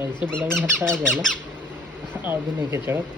वैसे बुला के नत्ता आ जाला आदमी के चढ़त